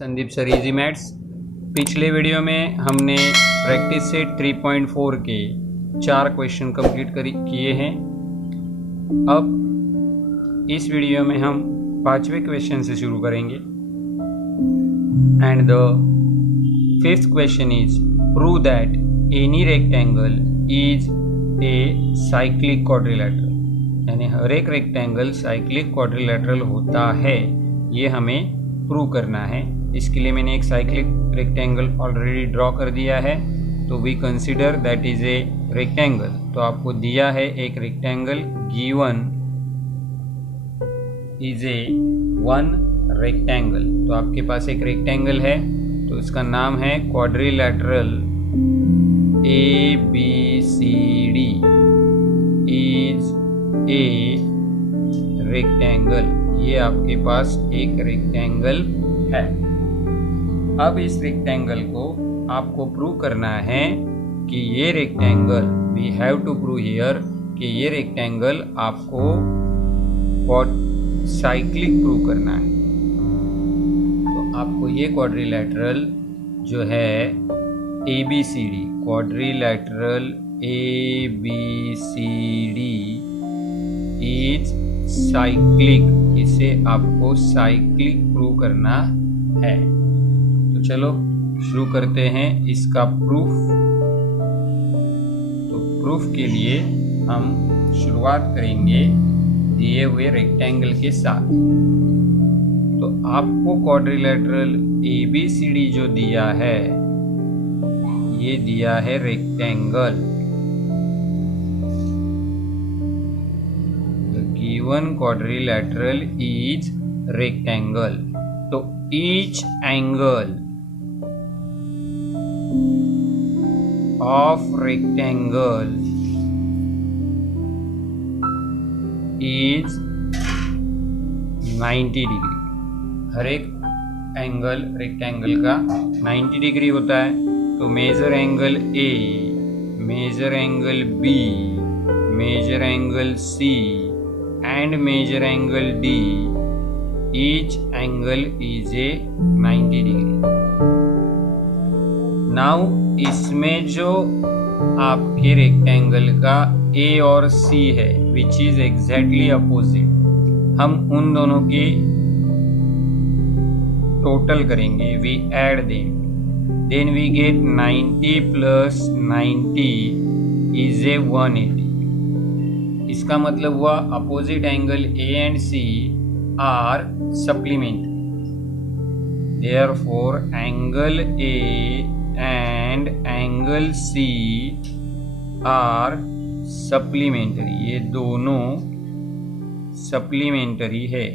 Sandeep sir easy maths. पिछले video में हमने प्रैक्टिस सेट 3.4 के 4 क्वेश्चन कंप्लीट किए हैं। अब इस वीडियो में हम 5वें क्वेश्चन से शुरू करेंगे। And the 5th question is prove that any rectangle is a cyclic quadrilateral, यानी हर एक रेक्टेंगल साइक्लिक क्वाड्रिलेटरल होता है, ये हमें प्रूव करना है। इसके लिए मैंने एक साइक्लिक रेक्टेंगल ऑलरेडी ड्रॉ कर दिया है, तो we consider that is a rectangle. तो आपको दिया है एक rectangle, given is a one rectangle. तो आपके पास एक रेक्टेंगल है, तो इसका नाम है quadrilateral ABCD is a rectangle. ये आपके पास एक रेक्टेंगल है। अब इस रेक्टेंगल को आपको प्रूव करना है कि ये rectangle, we have to prove here कि ये रेक्टेंगल आपको साइक्लिक प्रूव करना है। तो आपको ये क्वाड्रिलेटरल जो है ABCD, quadrilateral ABCD is cyclic, इसे आपको साइक्लिक प्रूव करना है। तो चलो शुरू करते हैं इसका प्रूफ। तो प्रूफ के लिए हम शुरुआत करेंगे दिए हुए रेक्टेंगल के साथ। तो आपको क्वाड्रिलेटरल ABCD जो दिया है, ये दिया है rectangle. Given quadrilateral is rectangle. तो each angle of rectangle is 90 degree. हर एक एंगल रेक्टेंगल का 90 डिग्री होता है। तो measure angle A, measure angle B, measure angle C and measure angle D, each angle is a 90 degree. Now इसमें जो आपके रेक्टेंगल का A और C है, विच इज एग्जैक्टली अपोजिट, हम उन दोनों की टोटल करेंगे, we add then we get 90 plus 90 is a 180। इसका मतलब हुआ opposite angle A and C are supplementary, therefore angle A and angle C are supplementary। ये दोनों सप्लीमेंटरी है।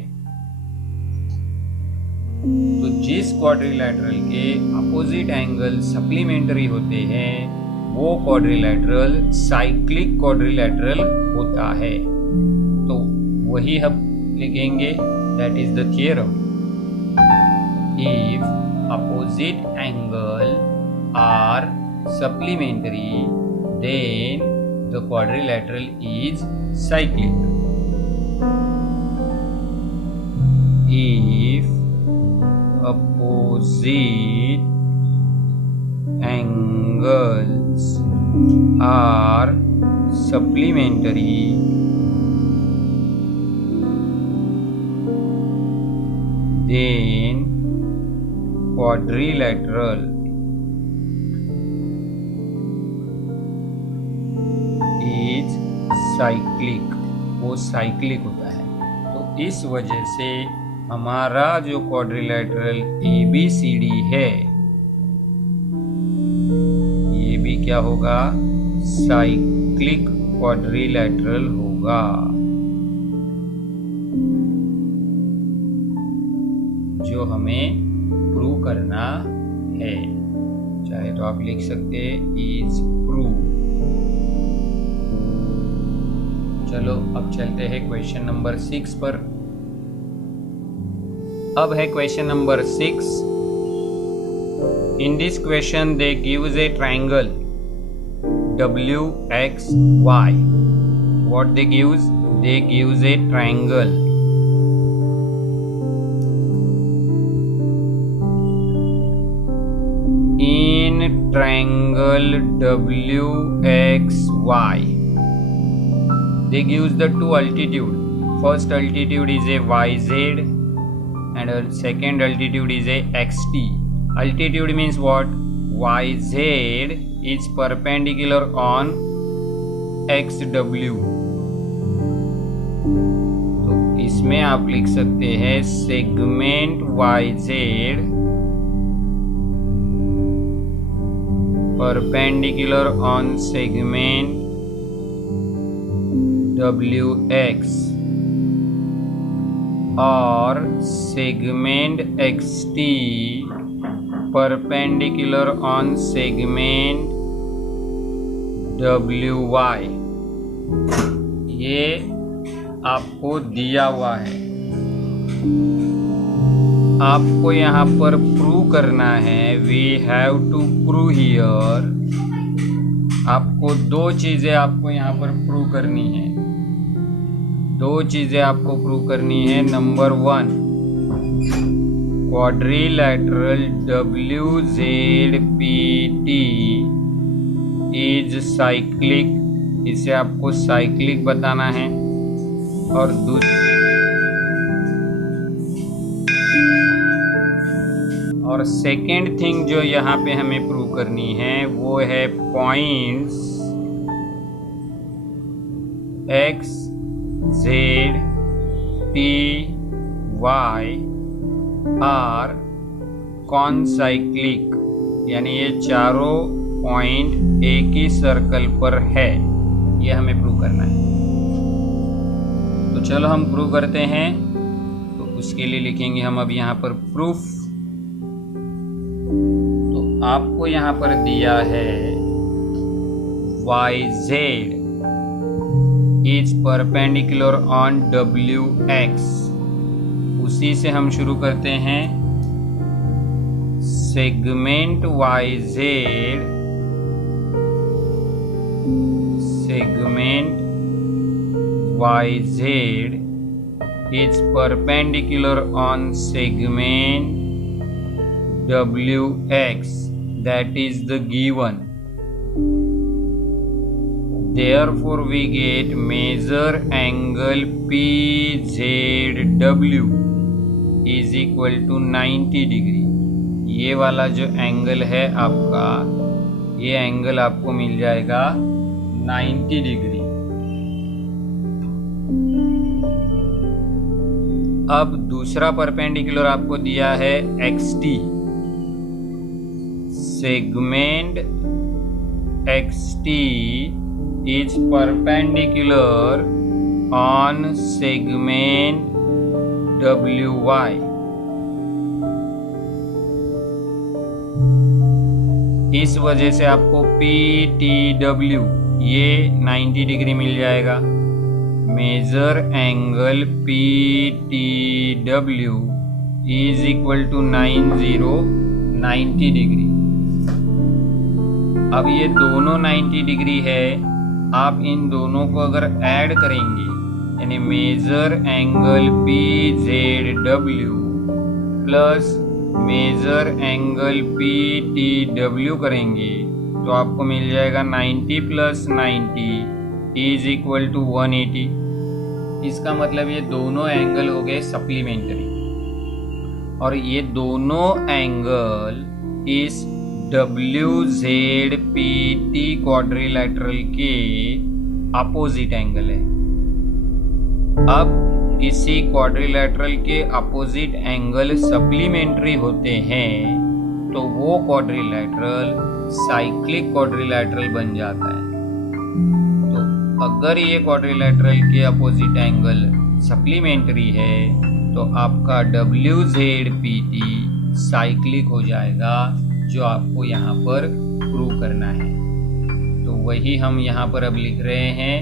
तो जिस क्वाड्रिलेटरल के अपोजिट एंगल सप्लीमेंटरी होते हैं, वो क्वाड्रिलेटरल साइक्लिक क्वाड्रिलेटरल होता है। तो वही हम लिखेंगे, that is the theorem. If opposite angle are supplementary, then the quadrilateral is cyclic. If opposite angles are supplementary, then quadrilateral cyclic, वो साइक्लिक होता है। तो इस वजह से हमारा जो क्वाड्रिलेटरल ABCD है, ये भी क्या होगा, साइक्लिक क्वाड्रिलेटरल होगा। जो हमें प्रूव करना है, चाहे तो आप लिख सकते हैं इज प्रूव। चलो अब चलते हैं क्वेश्चन नंबर 6 पर। अब है question number 6। In this question they gives A triangle WXY। What they gives A triangle triangle WXY. They gives the two altitude. First altitude is a YZ and second altitude is a XT. Altitude means what? YZ is perpendicular on XW. तो इसमें आप लिख सकते हैं segment YZ perpendicular on segment WX और segment XT perpendicular on segment WY. ये आपको दिया हुआ है, आपको यहाँ पर प्रूव करना है. We have to prove here. आपको दो चीजें आपको यहाँ पर प्रूव करनी है. दो चीजें आपको प्रूव करनी है. Number 1, quadrilateral WZPT is cyclic. इसे आपको साइक्लिक बताना है. और सेकेंड थिंग जो यहाँ पे हमें प्रूव करनी है वो है points X Z T Y are concyclic. यानी ये चारों पॉइंट एक ही सर्कल पर है. ये हमें प्रूव करना है. तो चलो हम प्रूव करते हैं. तो उसके लिए लिखेंगे हम अब यहाँ पर प्रूफ. तो आपको यहाँ पर दिया है YZ is perpendicular on WX. उसी से हम शुरू करते हैं. Segment YZ is perpendicular on segment WX. That is the given. Therefore, we get measure angle PZW is equal to 90 degree. ये वाला जो एंगल है आपका, ये एंगल आपको मिल जाएगा 90 डिग्री. अब दूसरा परपेंडिकुलर आपको दिया है XT. Segment XT is perpendicular on segment WY. इस वजह से आपको PTW ये 90 डिग्री मिल जाएगा. Major angle PTW is equal to 90 degree. अब ये दोनों 90 डिग्री है. आप इन दोनों को अगर ऐड करेंगे यानी major angle PZW plus major angle PTW करेंगे तो आपको मिल जाएगा 90 प्लस 90 इज इक्वल टू 180. इसका मतलब ये दोनों एंगल हो गए सप्लीमेंट्री. और ये दोनों एंगल इस WZPT क्वाड्रिलैटरल के अपोजिट एंगल है. अब इसी क्वाड्रिलैटरल के अपोजिट एंगल सप्लीमेंट्री होते हैं तो वो क्वाड्रिलैटरल साइक्लिक क्वाड्रिलैटरल बन जाता है. तो अगर ये क्वाड्रिलैटरल के अपोजिट एंगल सप्लीमेंट्री है तो आपका WZPT साइक्लिक हो जाएगा, जो आपको यहाँ पर प्रूव करना है. तो वही हम यहाँ पर अब लिख रहे हैं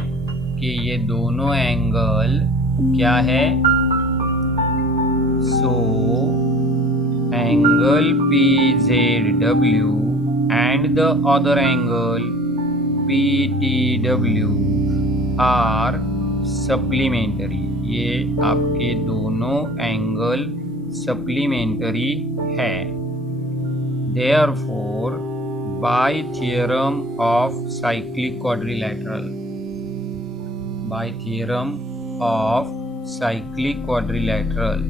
कि ये दोनों एंगल क्या है. So angle PZW and the other angle PTW are supplementary. ये आपके दोनों एंगल सप्लीमेंट्री है. Therefore, by theorem of cyclic quadrilateral. By theorem of cyclic quadrilateral.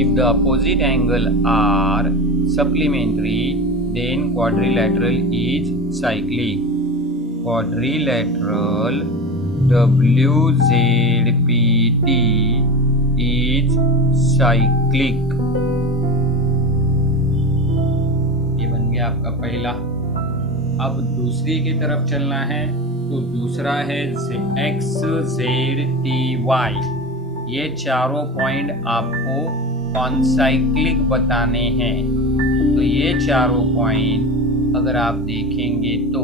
If the opposite angle are supplementary, then quadrilateral is cyclic. Quadrilateral WZPT is cyclic. ये बन गया आपका पहला। अब दूसरी की तरफ चलना है, तो दूसरा है XZTY। ये चारों पॉइंट आपको कॉन्साइक्लिक बताने हैं। तो ये चारों पॉइंट अगर आप देखेंगे तो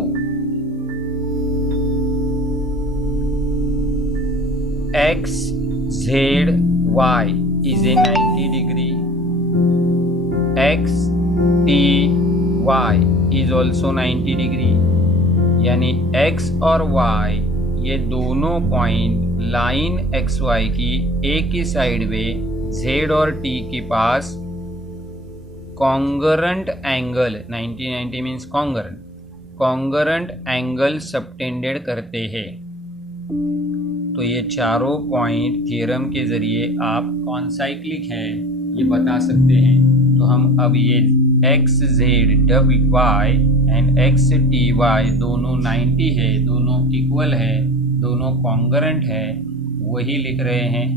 XZY is a 90 degree, XTY is also 90 degree, यानी X और Y ये दोनों पॉइंट लाइन XY की एक ही साइड में Z और T के पास कॉन्गरेंट एंगल 90 मीन्स कॉन्गरेंट एंगल सबटेंडेड करते हैं। तो ये चारों पॉइंट थ्योरम के जरिए आप कॉन्साइक्लिक है ये बता सकते हैं। तो हम अब ये XZY एंड XTY दोनों 90 है, दोनों इक्वल है, दोनों कॉन्गरेंट है, वही लिख रहे हैं।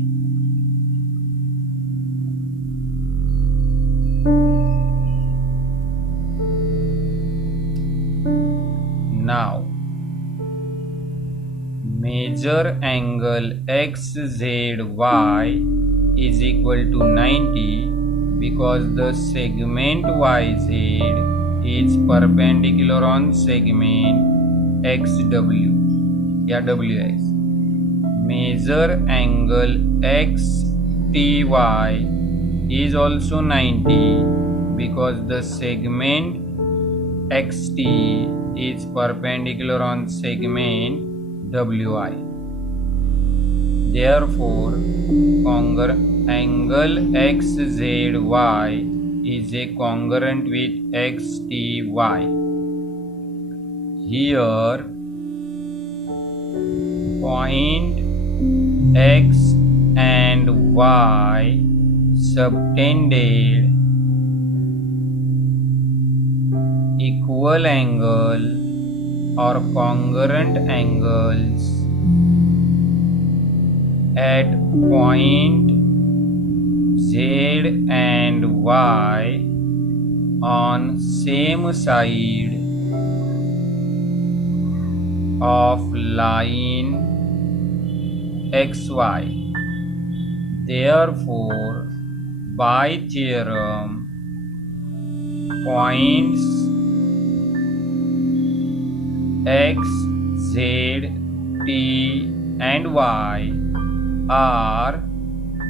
Now measure angle XZY is equal to 90 because the segment YZ is perpendicular on segment XW या WX. Measure angle XTY is also 90 because the segment XT is perpendicular on segment WI. Therefore, angle XZY is a congruent with XTY. Here, point X and Y subtended equal angle or congruent angles at point Z and Y on same side of line XY. Therefore, by theorem, points X, Z, T and Y are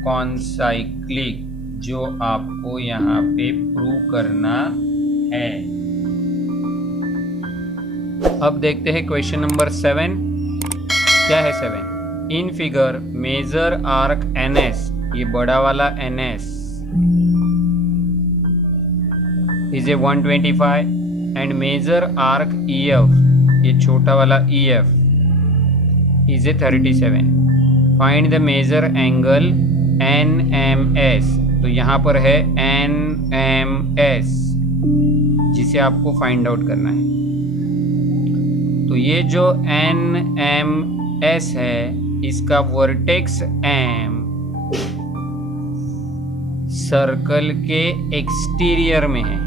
concyclic, जो आपको यहाँ पे prove करना है। अब देखते हैं question number 7। क्या है 7? In figure major arc NS, ये बड़ा वाला NS is a 125 and major arc EF, ये छोटा वाला EF is a 37। Find the major angle NMS, तो यहाँ पर है NMS जिसे आपको फाइंड आउट करना है। तो ये जो NMS है इसका वर्टेक्स M सर्कल के एक्सटीरियर में है।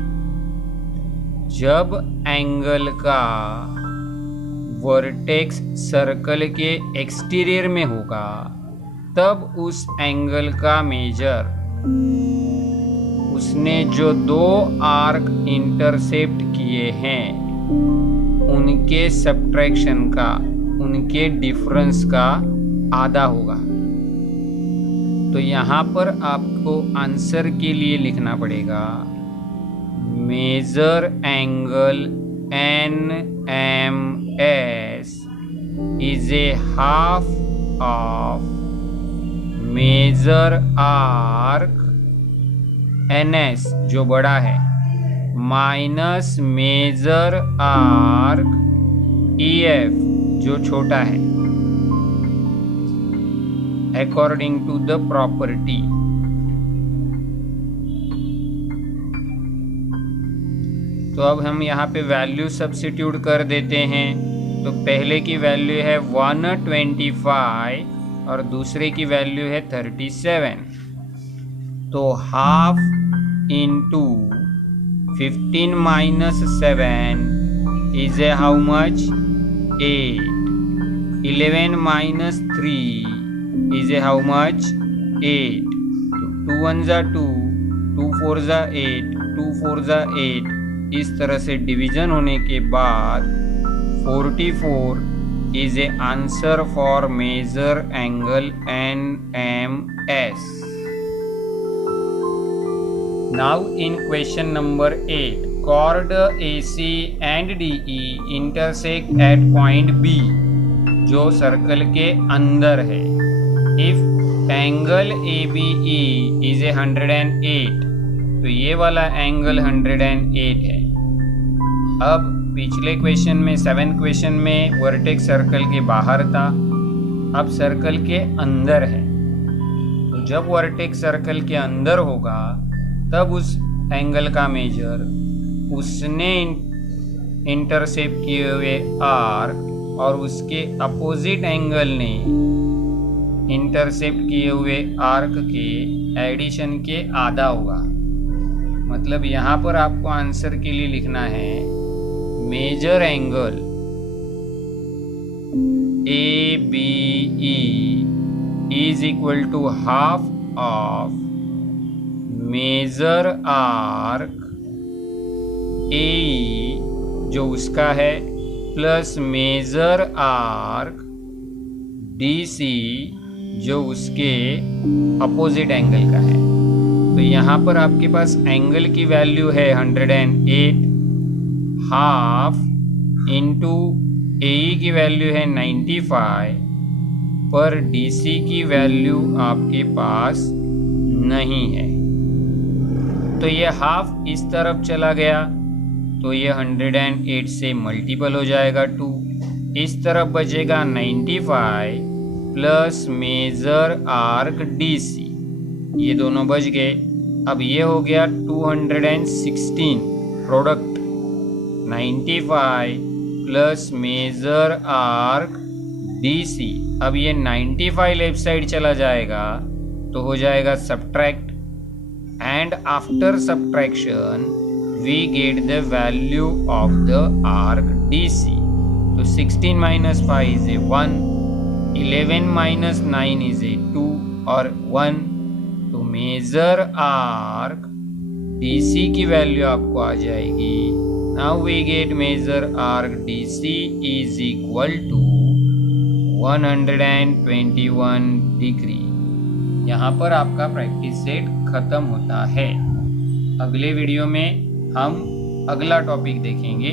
जब एंगल का वर्टेक्स सर्कल के एक्सटीरियर में होगा तब उस एंगल का मेजर उसने जो दो आर्क इंटरसेप्ट किए हैं उनके सब्ट्रैक्शन का, उनके डिफरेंस का आधा होगा। तो यहाँ पर आपको आंसर के लिए लिखना पड़ेगा major angle NMS is a half of major arc NS जो बड़ा है माइनस मेजर आर्क EF जो छोटा है अकॉर्डिंग टू द प्रॉपर्टी। तो अब हम यहाँ पे वैल्यू सब्स्टिट्यूट कर देते हैं। तो पहले की वैल्यू है 125 और दूसरे की वैल्यू है 37। तो half into 15 minus 7 is A how much 8। 11 minus 3 is A how much 8। तो 2 1 जा 2, 2 4 जा 8, 2 4 जा 8। इस तरह से डिवीजन होने के बाद 44 is a answer for major angle NMS. Now in question number 8, chord AC and DE intersect at point B जो सर्कल के अंदर है। If angle ABE is a 108, तो ये वाला एंगल 108 है। अब पिछले क्वेश्चन में 7 क्वेश्चन में वर्टेक्स सर्कल के बाहर था, अब सर्कल के अंदर है। तो जब वर्टेक्स सर्कल के अंदर होगा तब उस एंगल का मेजर उसने इंटरसेप्ट किए हुए आर्क और उसके अपोजिट एंगल ने इंटरसेप्ट किए हुए आर्क के एडिशन के आधा होगा। मतलब यहाँ पर आपको आंसर के लिए लिखना है major angle ABE is equal to half of major arc AE जो उसका है प्लस मेजर आर्क DC जो उसके अपोजिट एंगल का है। तो यहाँ पर आपके पास एंगल की वैल्यू है 108, हाफ इंटू AE की वैल्यू है 95, पर DC की वैल्यू आपके पास नहीं है। तो ये हाफ इस तरफ चला गया तो ये 108 से मल्टीपल हो जाएगा 2। इस तरफ बचेगा 95 प्लस मेजर आर्क DC, ये दोनों बच गए। अब ये हो गया 216 product 95 plus major arc DC। अब ये 95 लेफ्ट साइड चला जाएगा तो हो जाएगा subtract, and after subtraction we get the value of the arc DC। तो 16 minus 5 is a 1, 11 minus 9 is a 2 और 1। तो मेजर आर्क DC की वैल्यू आपको आ जाएगी। Now we get major arc DC is equal to 121 degree. यहाँ पर आपका प्रैक्टिस सेट खत्म होता है। अगले वीडियो में हम अगला टॉपिक देखेंगे।